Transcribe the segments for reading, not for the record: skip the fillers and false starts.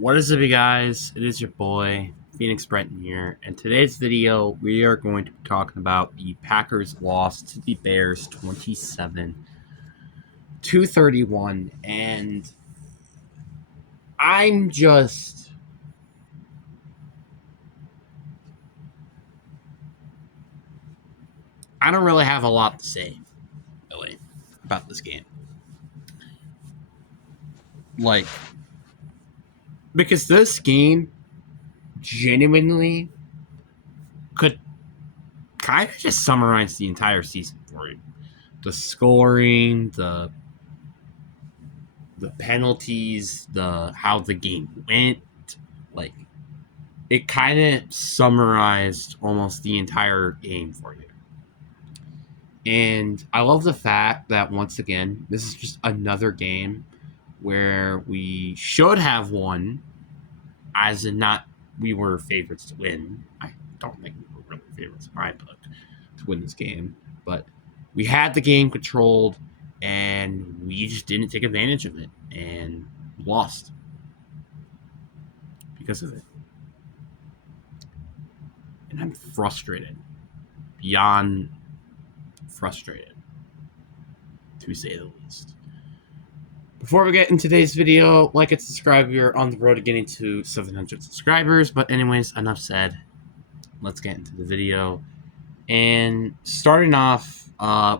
What is up, you guys? It is your boy, Phoenix Brenton here. And today's video, we are going to be talking about the Packers' loss to the Bears 27-31. And I'm just... I don't really have a lot to say, really, about this game. Because this game genuinely could kind of just summarize the entire season for you. The scoring, the penalties, how the game went, it kind of summarized almost the entire game for you. And I love the fact that once again, this is just another game where we should have won, as in not we were favorites to win. I don't think we were really favorites in my book to win this game, but we had the game controlled and we just didn't take advantage of it and lost because of it. And I'm frustrated, beyond frustrated, to say the least. Before we get into today's video, like and subscribe. We're on the road to getting to 700 subscribers. But anyways, enough said. Let's get into the video. And starting off,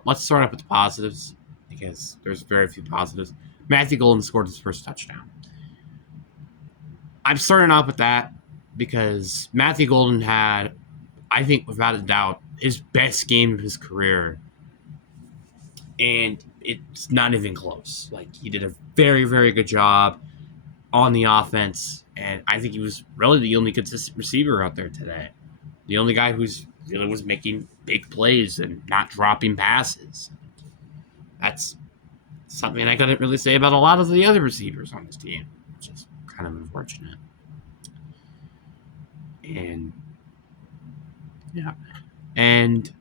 let's start off with the positives, because there's very few positives. Matthew Golden scored his first touchdown. I'm starting off with that because Matthew Golden had, I think without a doubt, his best game of his career. And it's not even close. He did a very, very good job on the offense. And I think he was really the only consistent receiver out there today. The only guy who's really was making big plays and not dropping passes. That's something I couldn't really say about a lot of the other receivers on this team, which is kind of unfortunate. And yeah. And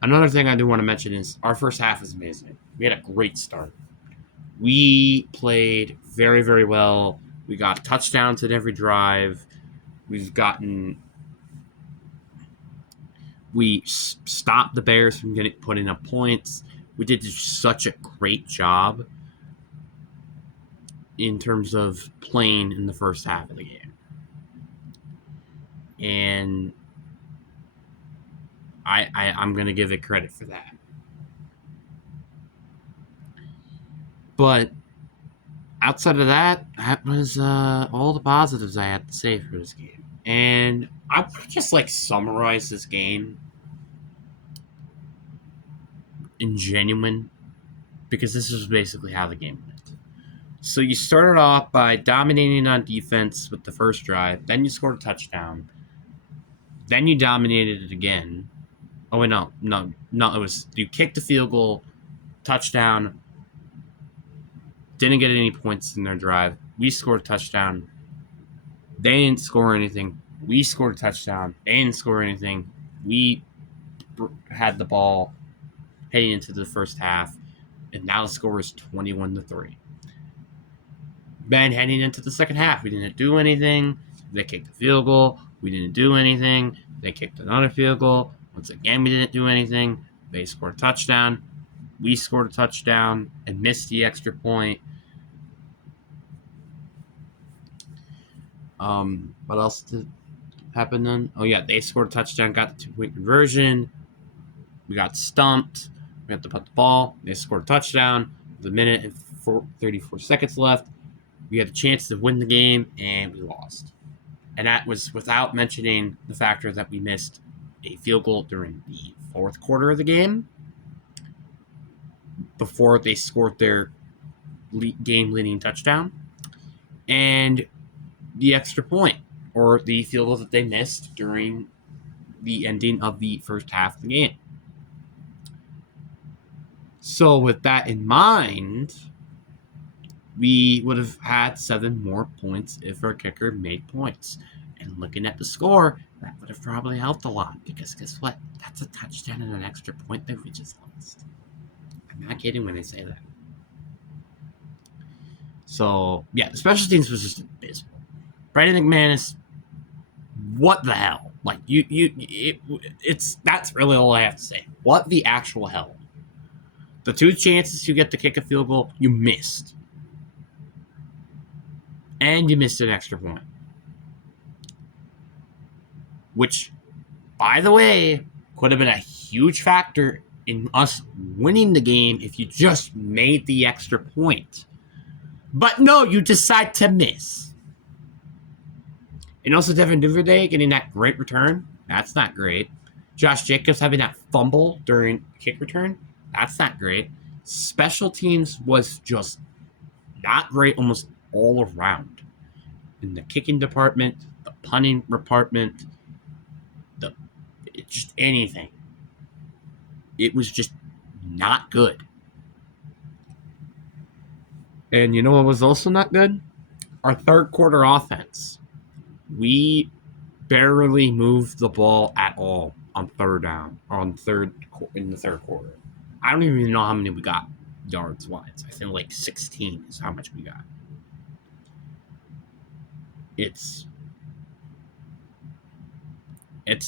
another thing I do want to mention is our first half is amazing. We had a great start. We played very, very well. We got touchdowns at every drive. We stopped the Bears from putting up points. We did such a great job in terms of playing in the first half of the game. And I'm going to give it credit for that. But outside of that, that was all the positives I had to say for this game. And I want to just summarize this game in genuine, because this is basically how the game went. So you started off by dominating on defense with the first drive, then you scored a touchdown, then you dominated it again. Oh wait, no, it was you kicked the field goal, touchdown, didn't get any points in their drive. We scored a touchdown. They didn't score anything. We scored a touchdown. They didn't score anything. We had the ball heading into the first half, and now the score is 21-3. Then heading into the second half, we didn't do anything. They kicked the field goal. We didn't do anything. They kicked another field goal. Once again, we didn't do anything. They scored a touchdown. We scored a touchdown and missed the extra point. What else did happen then? Oh, yeah, they scored a touchdown, got the 2-point conversion. We got stumped. We had to put the ball. They scored a touchdown with a minute and 34 seconds left. We had a chance to win the game, and we lost. And that was without mentioning the factor that we missed a field goal during the fourth quarter of the game before they scored their game-leading touchdown, and the extra point, or the field goal that they missed during the ending of the first half of the game. So with that in mind, we would have had 7 more points if our kicker made points. And looking at the score, that would have probably helped a lot, because guess what? That's a touchdown and an extra point that we just lost. I'm not kidding when I say that. So, yeah, the special teams was just abysmal. Brandon McManus, what the hell? Like, that's really all I have to say. What the actual hell? The 2 chances you get to kick a field goal, you missed. And you missed an extra point. Which, by the way, could have been a huge factor in us winning the game if you just made the extra point. But no, you decide to miss. And also Devin Duvernay getting that great return. That's not great. Josh Jacobs having that fumble during kick return. That's not great. Special teams was just not great almost all around. In the kicking department, the punting department, just anything. It was just not good. And you know what was also not good? Our third quarter offense. We barely moved the ball at all on third down, or in the third quarter. I don't even know how many we got yards wise. I think like 16 is how much we got. It's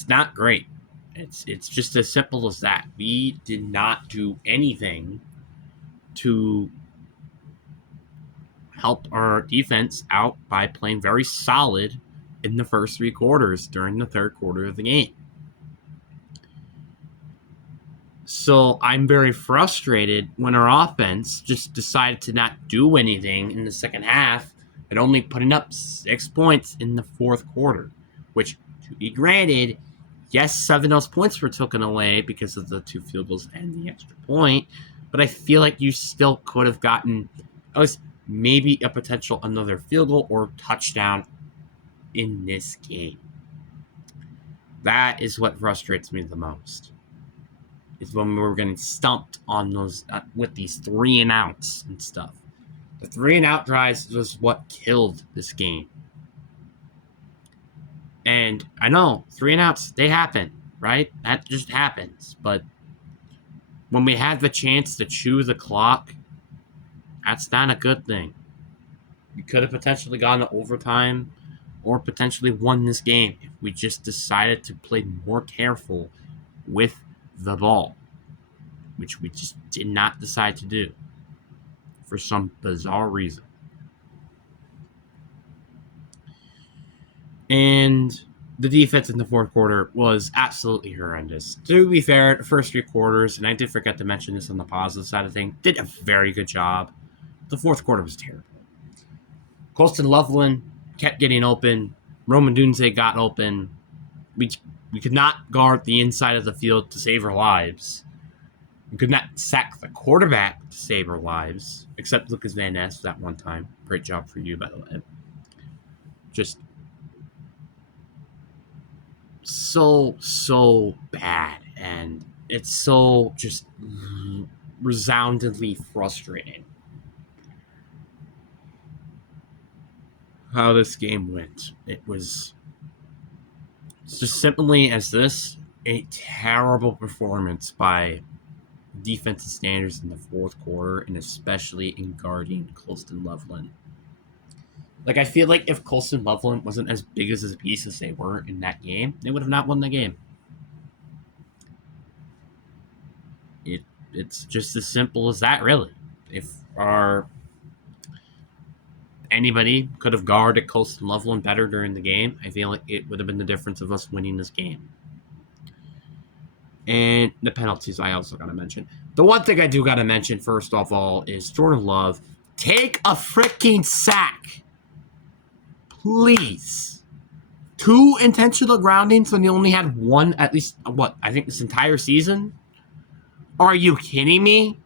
not great. It's just as simple as that. We did not do anything to help our defense out by playing very solid in the first 3 quarters during the third quarter of the game. So I'm very frustrated when our offense just decided to not do anything in the second half and only putting up 6 points in the fourth quarter, which, to be granted, yes, 7 of those points were taken away because of the 2 field goals and the extra point, but I feel like you still could have gotten at least maybe a potential another field goal or touchdown in this game. That is what frustrates me the most. Is when we were getting stumped on those with these 3 and outs and stuff. The 3 and out drives was what killed this game. And I know 3 and outs, they happen, right? That just happens. But when we had the chance to chew the clock, that's not a good thing. We could have potentially gone to overtime or potentially won this game if we just decided to play more careful with the ball, which we just did not decide to do for some bizarre reason. And the defense in the fourth quarter was absolutely horrendous. To be fair, the first 3 quarters, and I did forget to mention this on the positive side of things, did a very good job. The fourth quarter was terrible. Colston Loveland kept getting open. Roman Dunze got open. We could not guard the inside of the field to save our lives. We could not sack the quarterback to save our lives, except Lucas Van Ness that one time. Great job for you, by the way. Just so bad, and it's so just resoundingly frustrating how this game went. It was just simply as this, a terrible performance by defensive standards in the fourth quarter, and especially in guarding Colston Loveland. Like, I feel like if Colston Loveland wasn't as big as a piece as they were in that game, they would have not won the game. It's just as simple as that, really. If anybody could have guarded Colston Loveland better during the game, I feel like it would have been the difference of us winning this game. And the penalties I also got to mention. The one thing I do got to mention, first of all, is Jordan Love. Take a freaking sack. Please. 2 intentional groundings when you only had 1, at least, I think this entire season? Are you kidding me?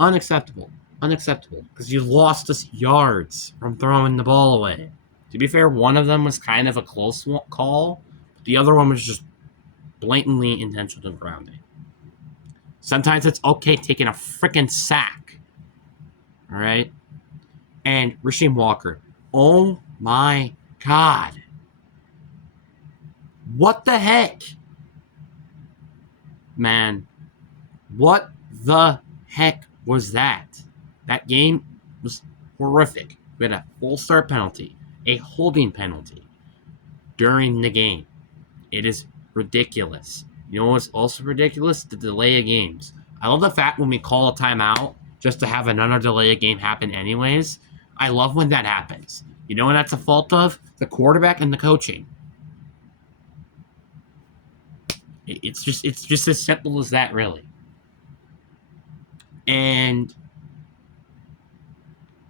Unacceptable. Unacceptable. Because you lost us yards from throwing the ball away. To be fair, one of them was kind of a close call. The other one was just blatantly intentional grounding. Sometimes it's okay taking a freaking sack. All right? And Rasheem Walker. Oh my God. What the heck? Man, what the heck was that? That game was horrific. We had a full start penalty, a holding penalty during the game. It is ridiculous. You know what's also ridiculous? The delay of games. I love the fact when we call a timeout just to have another delay of game happen anyways. I love when that happens. You know what that's a fault of? The quarterback and the coaching. It's just as simple as that, really. And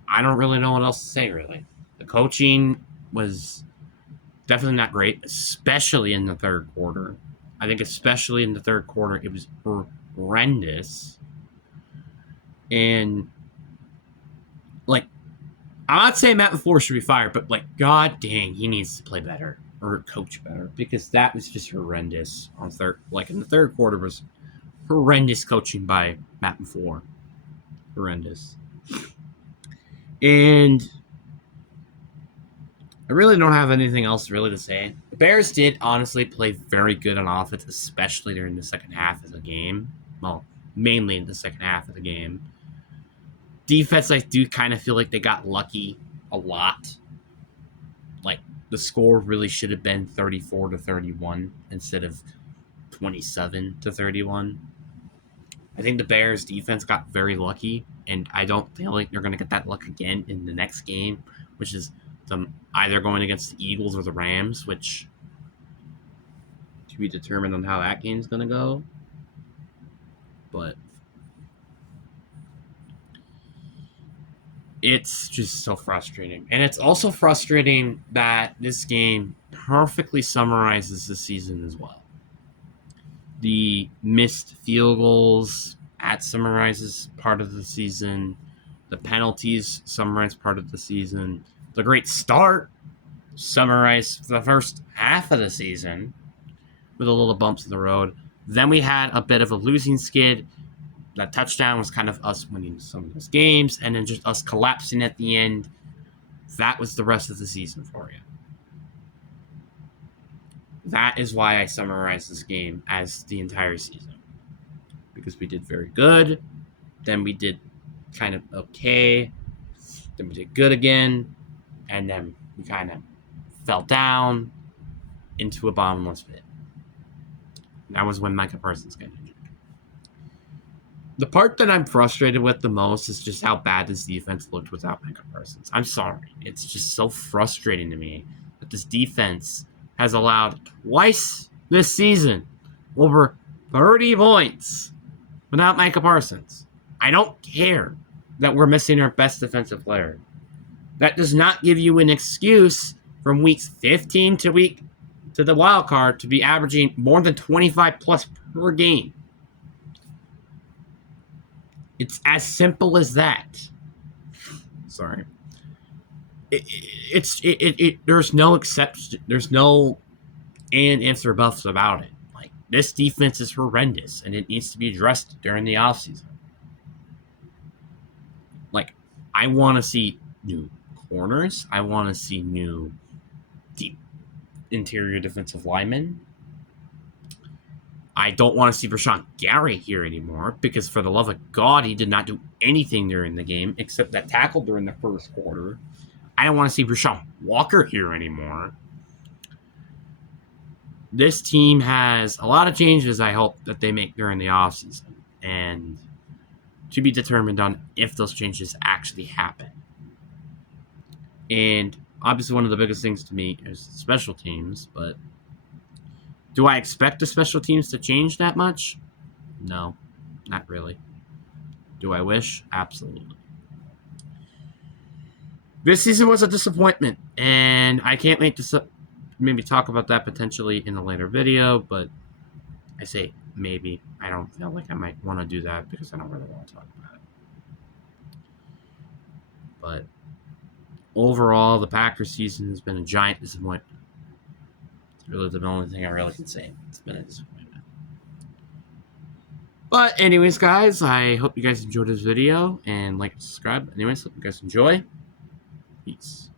I don't really know what else to say, really. The coaching was definitely not great, especially in the third quarter. I think especially in the third quarter, it was horrendous. And, like, I'm not saying Matt LaFleur should be fired, but, like, god dang, he needs to play better or coach better, because that was just horrendous on in the third quarter was horrendous coaching by Matt LaFleur. Horrendous. And I really don't have anything else really to say. The Bears did honestly play very good on offense, especially during the second half of the game. Well, mainly in the second half of the game. Defense, I do kind of feel like they got lucky a lot. Like, the score really should have been 34-31 instead of 27-31. I think the Bears defense got very lucky, and I don't feel like they're going to get that luck again in the next game, which is them either going against the Eagles or the Rams, which to be determined on how that game's going to go. But it's just so frustrating. And it's also frustrating that this game perfectly summarizes the season as well. The missed field goals summarizes part of the season. The penalties summarize part of the season. The great start summarized the first half of the season with a little bumps in the road. Then we had a bit of a losing skid. That touchdown was kind of us winning some of those games, and then just us collapsing at the end. That was the rest of the season for you. That is why I summarize this game as the entire season. Because we did very good, then we did kind of okay, then we did good again, and then we kind of fell down into a bottomless pit. And that was when Micah Parsons got injured. The part that I'm frustrated with the most is just how bad this defense looked without Micah Parsons. I'm sorry. It's just so frustrating to me that this defense has allowed twice this season over 30 points without Micah Parsons. I don't care that we're missing our best defensive player. That does not give you an excuse from weeks 15 to the wild card to be averaging more than 25 plus per game. It's as simple as that. Sorry. There's no exception. There's no and ifs or buffs about it. Like, this defense is horrendous, and it needs to be addressed during the offseason. Like, I want to see new corners. I want to see new deep interior defensive linemen. I don't want to see Rashawn Gary here anymore, because for the love of God, he did not do anything during the game except that tackle during the first quarter. I don't want to see Rashawn Walker here anymore. This team has a lot of changes I hope that they make during the offseason, and to be determined on if those changes actually happen. And obviously one of the biggest things to me is special teams, but do I expect the special teams to change that much? No, not really. Do I wish? Absolutely. This season was a disappointment, and I can't maybe talk about that potentially in a later video, but I say maybe. I don't feel like I might want to do that because I don't really want to talk about it. But overall, the Packers season has been a giant disappointment. It's really the only thing I really can say. It's been a disappointment. But anyways, guys, I hope you guys enjoyed this video, and like and subscribe. Anyways, hope you guys enjoy. Peace.